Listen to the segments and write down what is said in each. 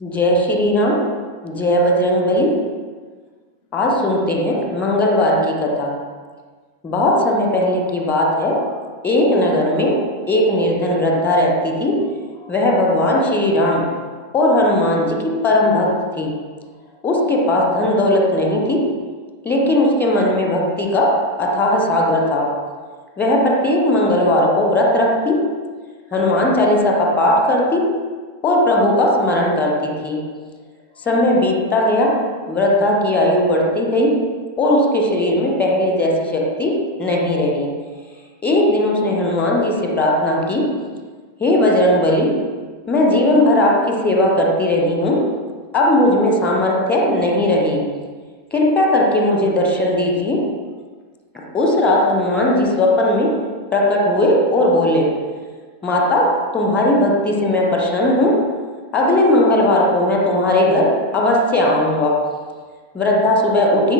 जय श्री राम। जय बजरंगबली। आज सुनते हैं मंगलवार की कथा। बहुत समय पहले की बात है। एक नगर में एक निर्धन वृद्धा रहती थी। वह भगवान श्री राम और हनुमान जी की परम भक्त थी। उसके पास धन दौलत नहीं थी, लेकिन उसके मन में भक्ति का अथाह सागर था। वह प्रत्येक मंगलवार को व्रत रखती, हनुमान चालीसा का पाठ करती और प्रभु का स्मरण करती थी। समय बीतता गया, वृद्धा की आयु बढ़ती गई और उसके शरीर में पहले जैसी शक्ति नहीं रही। एक दिन उसने हनुमान जी से प्रार्थना की, हे बजरंगबली, मैं जीवन भर आपकी सेवा करती रही हूँ, अब मुझ में सामर्थ्य नहीं रही, कृपया करके मुझे दर्शन दीजिए। उस रात हनुमान जी स्वप्न में प्रकट हुए और बोले, माता, तुम्हारी भक्ति से मैं प्रसन्न हूँ, अगले मंगलवार को मैं तुम्हारे घर अवश्य आऊँगा। वृद्धा सुबह उठी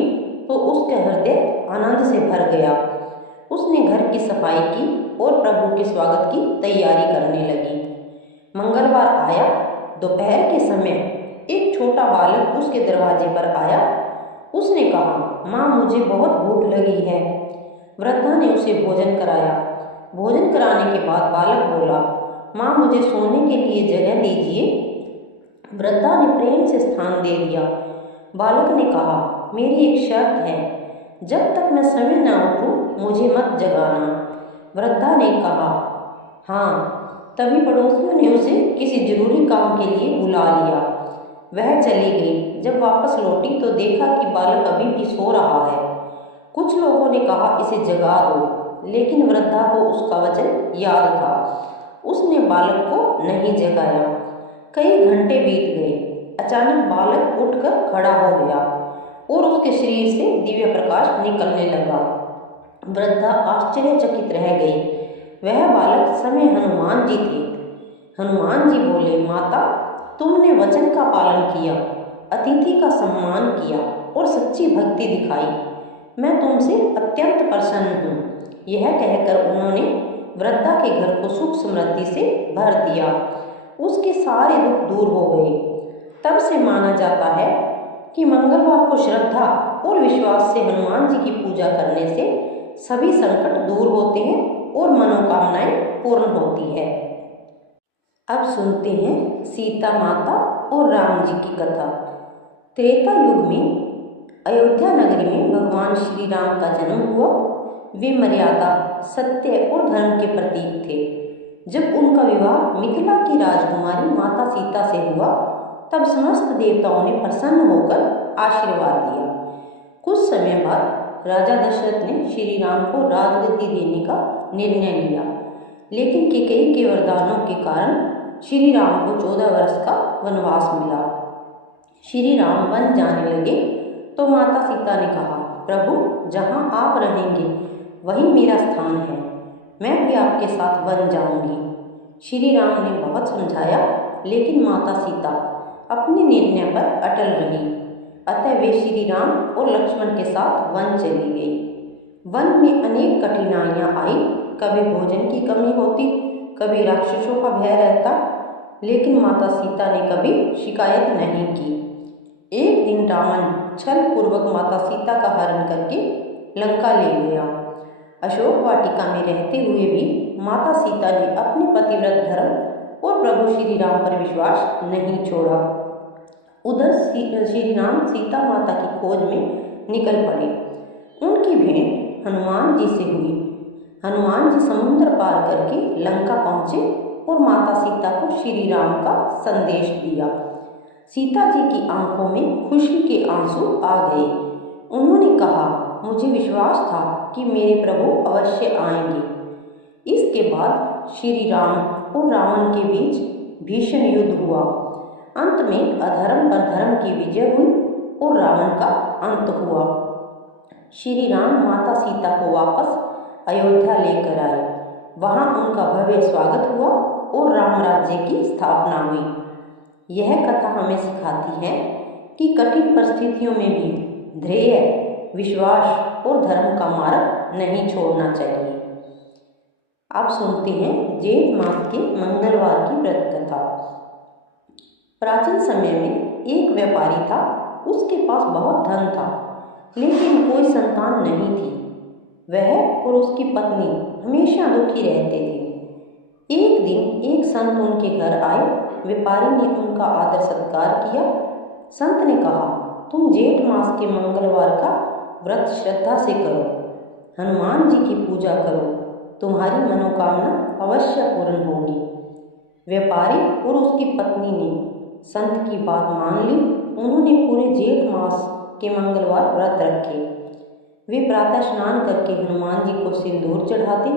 तो उसका हृदय आनंद से भर गया। उसने घर की सफाई की और प्रभु के स्वागत की तैयारी करने लगी। मंगलवार आया। दोपहर के समय एक छोटा बालक उसके दरवाजे पर आया। उसने कहा, माँ, मुझे बहुत भूख लगी है। वृद्धा ने उसे भोजन कराया। भोजन कराने के बाद बालक बोला, माँ, मुझे सोने के लिए जगह दीजिए। वृद्धा ने प्रेम से स्थान दे दिया। बालक ने कहा, मेरी एक शर्त है, जब तक मैं समय न उठूं मुझे मत जगाना। वृद्धा ने कहा, हाँ। तभी पड़ोसियों ने उसे किसी जरूरी काम के लिए बुला लिया। वह चली गई। जब वापस लौटी तो देखा कि बालक अभी भी सो रहा है। कुछ लोगों ने कहा, इसे जगा दो, लेकिन वृद्धा को उसका वचन याद था। उसने बालक को नहीं जगाया। कई घंटे बीत गए। अचानक बालक उठकर खड़ा हो गया और उसके शरीर से दिव्य प्रकाश निकलने लगा। वृद्धा आश्चर्यचकित रह गई। वह बालक समय हनुमान जी थे। हनुमान जी बोले, माता, तुमने वचन का पालन किया, अतिथि का सम्मान किया और सच्ची भक्ति दिखाई। मैं तुमसे अत्यंत प्रसन्न हूँ। यह कहकर उन्होंने वृद्धा के घर को सुख समृद्धि से भर दिया। उसके सारे दुख दूर हो गए। तब से माना जाता है कि मंगलवार को श्रद्धा और विश्वास से हनुमान जी की पूजा करने से सभी संकट दूर होते हैं और मनोकामनाएं पूर्ण होती है। अब सुनते हैं सीता माता और राम जी की कथा। त्रेता युग में अयोध्या नगरी में भगवान श्री राम का जन्म हुआ। वे मर्यादा, सत्य और धर्म के प्रतीक थे। जब उनका विवाह मिथिला की राजकुमारी माता सीता से हुआ, तब समस्त देवताओं ने प्रसन्न होकर आशीर्वाद दिया। कुछ समय बाद राजा दशरथ ने श्री राम को राजगद्दी देने का निर्णय लिया, लेकिन कैकेयी के वरदानों के कारण श्री राम को 14 वर्ष का वनवास मिला। श्री राम वन जाने लगे तो माता सीता ने कहा, प्रभु, जहाँ आप रहेंगे वही मेरा स्थान है, मैं भी आपके साथ वन जाऊंगी। श्री राम ने बहुत समझाया, लेकिन माता सीता अपने निर्णय पर अटल रही। अतः वे श्री राम और लक्ष्मण के साथ वन चली गई। वन में अनेक कठिनाइयाँ आई। कभी भोजन की कमी होती, कभी राक्षसों का भय रहता, लेकिन माता सीता ने कभी शिकायत नहीं की। एक दिन रावण छल पूर्वक माता सीता का हरण करके लंका ले गया। अशोक वाटिका में रहते हुए भी माता सीता ने अपने पतिव्रत धर्म और प्रभु श्री राम पर विश्वास नहीं छोड़ा। उधर श्री राम सीता माता की खोज में निकल पड़े। उनकी भेंट हनुमान जी से हुई। हनुमान जी समुद्र पार करके लंका पहुँचे और माता सीता को श्री राम का संदेश दिया। सीता जी की आंखों में खुशी के आंसू आ गए। उन्होंने कहा, मुझे विश्वास था कि मेरे प्रभु अवश्य आएंगे। इसके बाद श्री राम और रावण के बीच भीषण युद्ध हुआ। अंत में अधर्म पर धर्म की विजय हुई और रावण का अंत हुआ। श्री राम माता सीता को वापस अयोध्या लेकर आए। वहां उनका भव्य स्वागत हुआ और राम राज्य की स्थापना हुई। यह कथा हमें सिखाती है कि कठिन परिस्थितियों में भी धैर्य, विश्वास और धर्म का मार्ग नहीं छोड़ना चाहिए। आप सुनते हैं जेठ मास के मंगलवार की व्रत कथा। प्राचीन समय में एक व्यापारी था। उसके पास बहुत धन था, लेकिन कोई संतान नहीं थी। वह और उसकी पत्नी हमेशा दुखी रहते थे। एक दिन एक संत उनके घर आए। व्यापारी ने उनका आदर सत्कार किया। संत ने कहा, तुम जेठ मास के मंगलवार का व्रत श्रद्धा से करो, हनुमान जी की पूजा करो, तुम्हारी मनोकामना अवश्य पूर्ण होगी। व्यापारी और उसकी पत्नी ने संत की बात मान ली। उन्होंने पूरे जेठ मास के मंगलवार व्रत रखे। वे प्रातः स्नान करके हनुमान जी को सिंदूर चढ़ाते,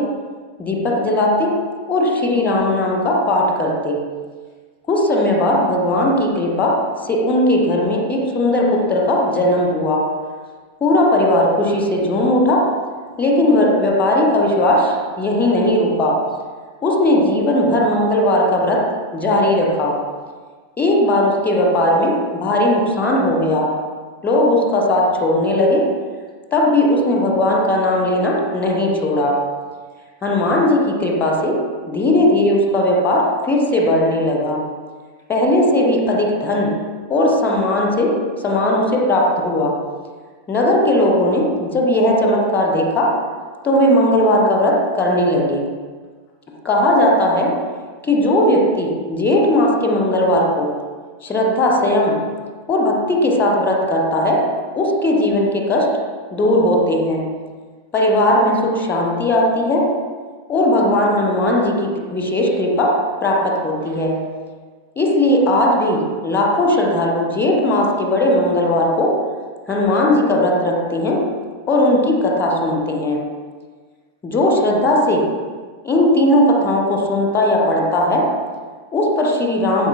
दीपक जलाते और श्री राम नाम का पाठ करते। कुछ समय बाद भगवान की कृपा से उनके घर में एक सुंदर पुत्र का जन्म हुआ। पूरा परिवार खुशी से झूम उठा। लेकिन व्यापारी का विश्वास यही नहीं रुका। उसने जीवन भर मंगलवार का व्रत जारी रखा। एक बार उसके व्यापार में भारी नुकसान हो गया। लोग उसका साथ छोड़ने लगे। तब भी उसने भगवान का नाम लेना नहीं छोड़ा। हनुमान जी की कृपा से धीरे धीरे उसका व्यापार फिर से बढ़ने लगा। पहले से भी अधिक धन और सम्मान उसे प्राप्त हुआ। नगर के लोगों ने जब यह चमत्कार देखा तो वे मंगलवार का व्रत करने लगे। कहा जाता है कि जो व्यक्ति जेठ मास के मंगलवार को श्रद्धा, संयम और भक्ति के साथ व्रत करता है, उसके जीवन के कष्ट दूर होते हैं, परिवार में सुख शांति आती है और भगवान हनुमान जी की विशेष कृपा प्राप्त होती है। इसलिए आज भी लाखों श्रद्धालु जेठ मास के बड़े मंगलवार को हनुमान जी का व्रत रखते हैं और उनकी कथा सुनते हैं। जो श्रद्धा से इन तीनों कथाओं को सुनता या पढ़ता है, उस पर श्री राम,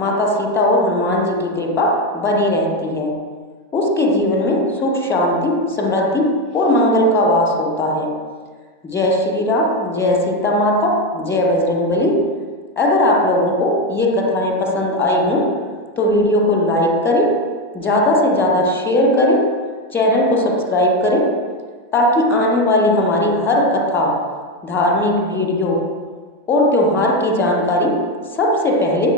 माता सीता और हनुमान जी की कृपा बनी रहती है। उसके जीवन में सुख, शांति, समृद्धि और मंगल का वास होता है। जय श्री राम, जय सीता माता, जय बजरंगबली। अगर आप लोगों को ये कथाएं पसंद आई हों तो वीडियो को लाइक करें, ज़्यादा से ज़्यादा शेयर करें, चैनल को सब्सक्राइब करें, ताकि आने वाली हमारी हर कथा, धार्मिक वीडियो और त्यौहार की जानकारी सबसे पहले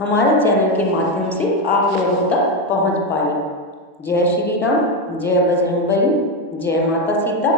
हमारे चैनल के माध्यम से आप लोगों तक पहुंच पाए। जय श्री राम, जय बजरंगबली, जय माता सीता।